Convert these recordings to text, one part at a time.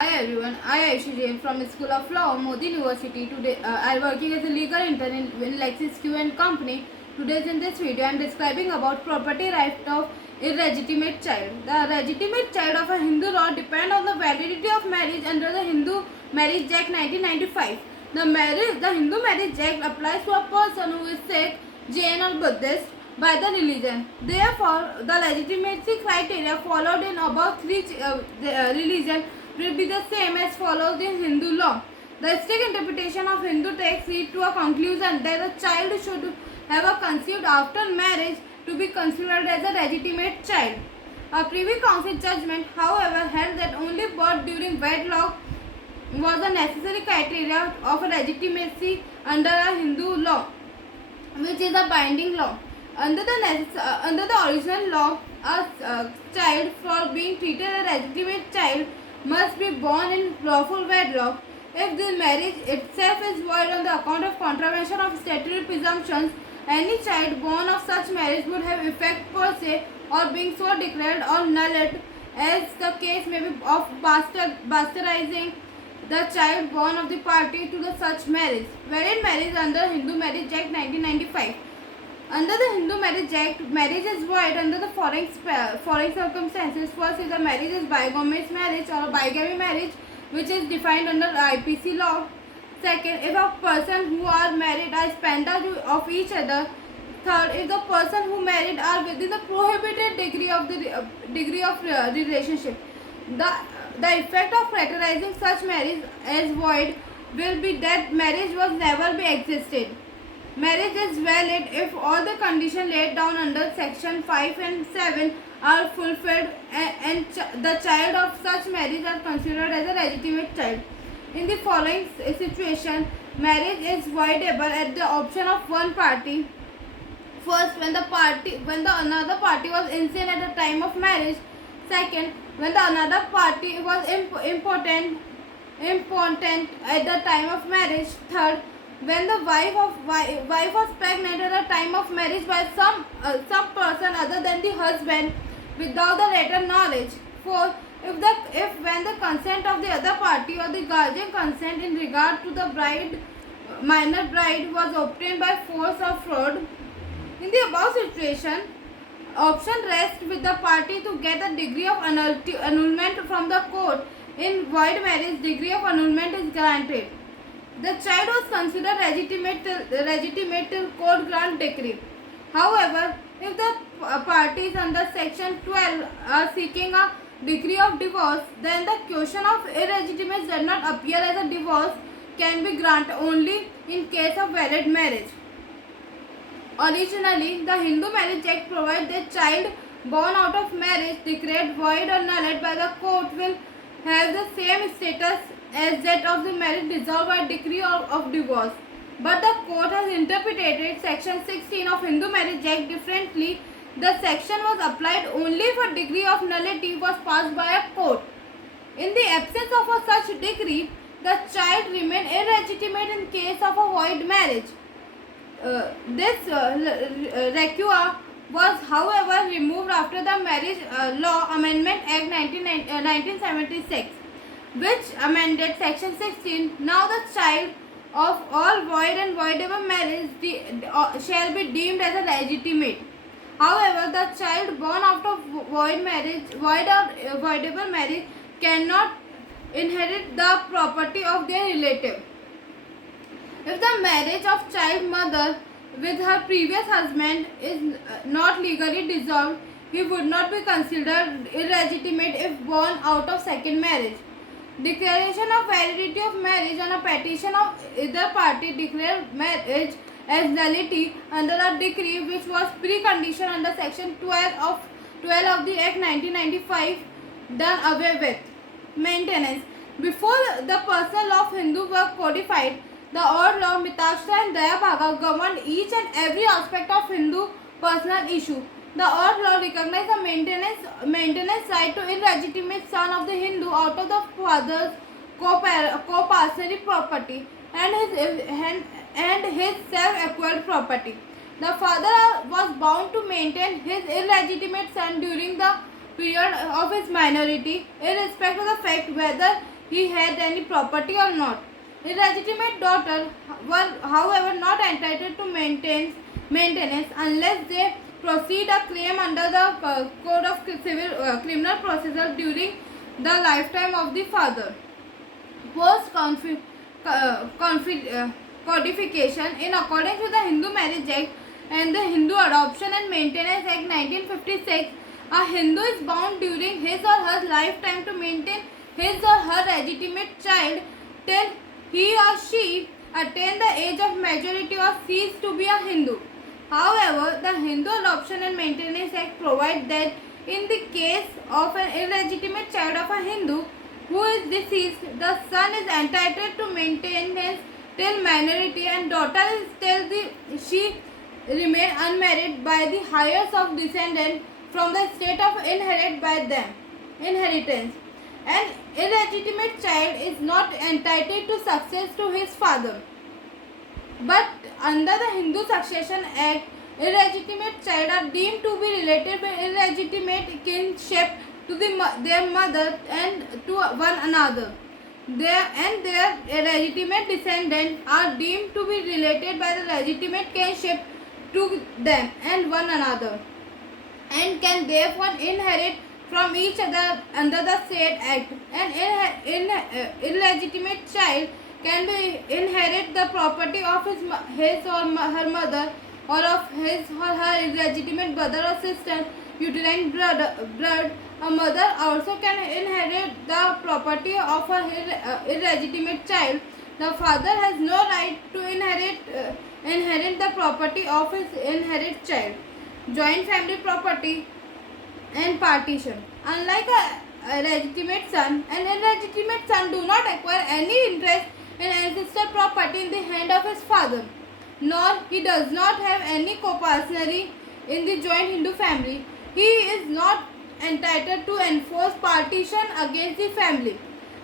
Hi everyone, I Aisha Jain from School of Law, Modi University. Today I am working as a legal intern in Lexis Q and Company. Today in this video I am describing about property right of illegitimate child. The legitimate child of a Hindu law depend on the validity of marriage under the Hindu Marriage Act 1995. The Hindu Marriage Act applies to a person who is Sikh, Jain or Buddhist by the religion. Therefore, the legitimacy criteria followed in above three religion will be the same as follows in Hindu law. The strict interpretation of Hindu texts lead to a conclusion that a child should have a conceived after marriage to be considered as a legitimate child. A Privy Council judgment, however, held that only birth during wedlock was a necessary criteria of legitimacy under a Hindu law, which is a binding law. Under the original law, a child for being treated as a legitimate child must be born in lawful wedlock. If the marriage itself is void on the account of contravention of statutory presumptions, any child born of such marriage would have effect per se or being so declared or nulled, as the case may be of bastardizing the child born of the party to the such marriage. Valid marriage under Hindu Marriage Act 1995. Under the Hindu Marriage Act, marriage is void under the following circumstances. First is a marriage is bigamous marriage or a bigamy marriage, which is defined under IPC law. Second, if a person who are married are spandage of each other. Third, if the person who married are within the prohibited degree of relationship. The the effect of characterizing such marriage as void will be that marriage was never be existed. Marriage is valid if all the conditions laid down under section 5 and 7 are fulfilled and the child of such marriage are considered as a legitimate child. In the following situation, marriage is voidable at the option of one party. First, when the another party was insane at the time of marriage. Second, when the another party was impotent at the time of marriage. Third, when the wife was pregnant at the time of marriage by some person other than the husband without the later knowledge. Fourth, if when the consent of the other party or the guardian consent in regard to the minor bride was obtained by force or fraud. In the above situation, option rests with the party to get a degree of annulment from the court. In void marriage, degree of annulment is granted. The child was considered legitimate till court grant decree. However, if the parties under section 12 are seeking a degree of divorce, then the question of illegitimacy does not appear as a divorce can be granted only in case of valid marriage. Originally, the Hindu Marriage Act provides that child born out of marriage declared void or null by the court will have the same status as that of the marriage dissolved by decree of divorce. But the court has interpreted section 16 of Hindu Marriage Act differently. The section was applied only if a degree of nullity was passed by a court. In the absence of a such decree, the child remained illegitimate in case of a void marriage. This requia was however removed after the Marriage Law Amendment Act 1976, which amended section 16. Now the child of all void and voidable marriage shall be deemed as a legitimate. However, the child born out of void or voidable marriage cannot inherit the property of their relative. If the marriage of child mother with her previous husband is not legally dissolved, he would not be considered illegitimate if born out of second marriage. Declaration of validity of marriage on a petition of either party declare marriage as nullity under a decree which was precondition under section 12 of the Act 1995 done away with. Maintenance. Before the personal law of Hindu were codified, the old law Mitashtra and Daya Bhaga governed each and every aspect of Hindu personal issue. The old law recognized the maintenance right to illegitimate son of the Hindu out of the father's co-partnership property and his self-acquired property. The father was bound to maintain his illegitimate son during the period of his minority, irrespective of the fact whether he had any property or not. Illegitimate daughters were, however, not entitled to maintenance unless they proceed a claim under the Code of Criminal Procedure during the lifetime of the father. Post codification in accordance with the Hindu Marriage Act and the Hindu Adoption and Maintenance Act 1956, a Hindu is bound during his or her lifetime to maintain his or her legitimate child till he or she attain the age of majority or cease to be a Hindu. However, the Hindu Adoption and Maintenance Act provides that in the case of an illegitimate child of a Hindu who is deceased, the son is entitled to maintenance till minority and daughter is till she remain unmarried by the heirs of descendant from the state of inheritance. An illegitimate child is not entitled to success to his father. But under the Hindu Succession Act, illegitimate child are deemed to be related by illegitimate kinship to their mother and to one another. Their legitimate descendants are deemed to be related by the legitimate kinship to them and one another, and can therefore inherit from each other under the said act. An illegitimate child can be inherit the property of his or her mother, or of his or her illegitimate brother or sister, uterine blood. A mother also can inherit the property of her illegitimate child. The father has no right to inherit the property of his inherit child. Joint family property and partition. Unlike a legitimate son, an illegitimate son do not acquire any interest in ancestor property in the hand of his father, nor he does not have any co-partnery in the joint Hindu family. He is not entitled to enforce partition against the family.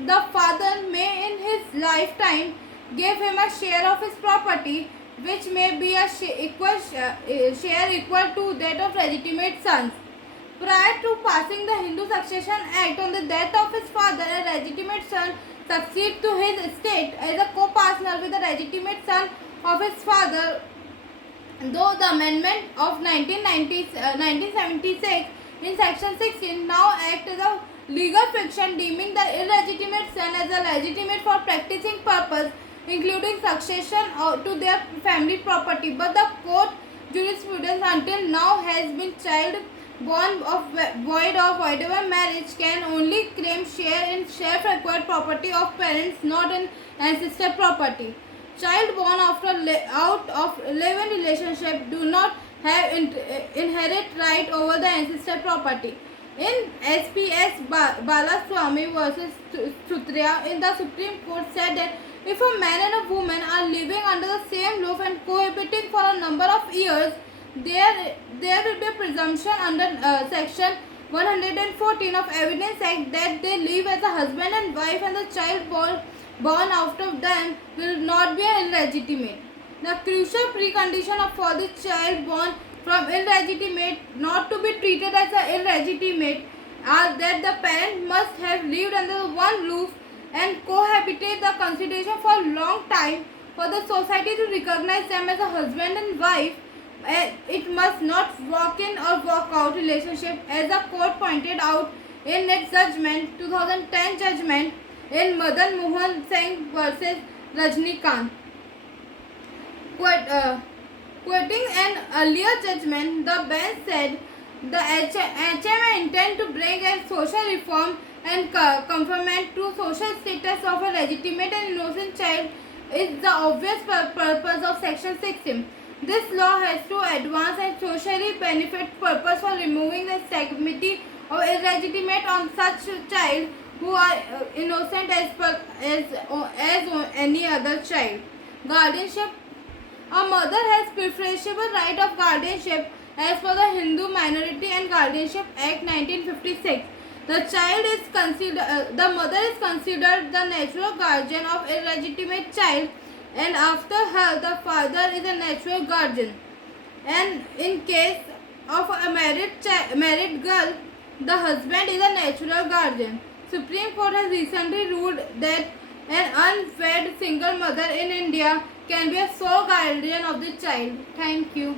The father may in his lifetime give him a share of his property, which may be a share equal to that of legitimate sons. Prior to passing the Hindu Succession Act, on the death of his father, a legitimate son succeeds to his estate as a co-partner with the legitimate son of his father. Though the amendment of 1976 in section 16 now act as a legal fiction, deeming the illegitimate son as a legitimate for practicing purpose, including succession to their family property. But the court jurisprudence until now has been child born of void or voidable marriage can only claim share in self-acquired property of parents, not in ancestor property. Child born out of live-in relationship do not have inherent right over the ancestor property. In SPS Balaswamy versus Sutriya, in the Supreme Court said that if a man and a woman are living under the same roof and cohabiting for a number of years, there will be a presumption under section 114 of Evidence Act that they live as a husband and wife, and the child born out of them will not be illegitimate. The crucial precondition for the child born from illegitimate not to be treated as an illegitimate are that the parent must have lived under one roof and cohabited the consideration for a long time for the society to recognize them as a husband and wife. It must not walk in or walk out relationship, as the court pointed out in its judgment, 2010 judgment in Madan Mohan Singh versus Rajnikant. Quoting an earlier judgment, the bench said the HMA intend to bring a social reform and conformment to social status of a legitimate and innocent child is the obvious purpose of Section 16. This law has to advance and socially benefit purpose for removing the stigma of illegitimate on such child who are innocent as any other child. Guardianship. A mother has preferential right of guardianship as per the Hindu Minority and Guardianship Act 1956. The mother is considered the natural guardian of illegitimate child, and after her the father is a natural guardian. And in case of a married girl, the husband is a natural guardian. Supreme Court has recently ruled that an unwed single mother in India can be a sole guardian of the child. Thank you.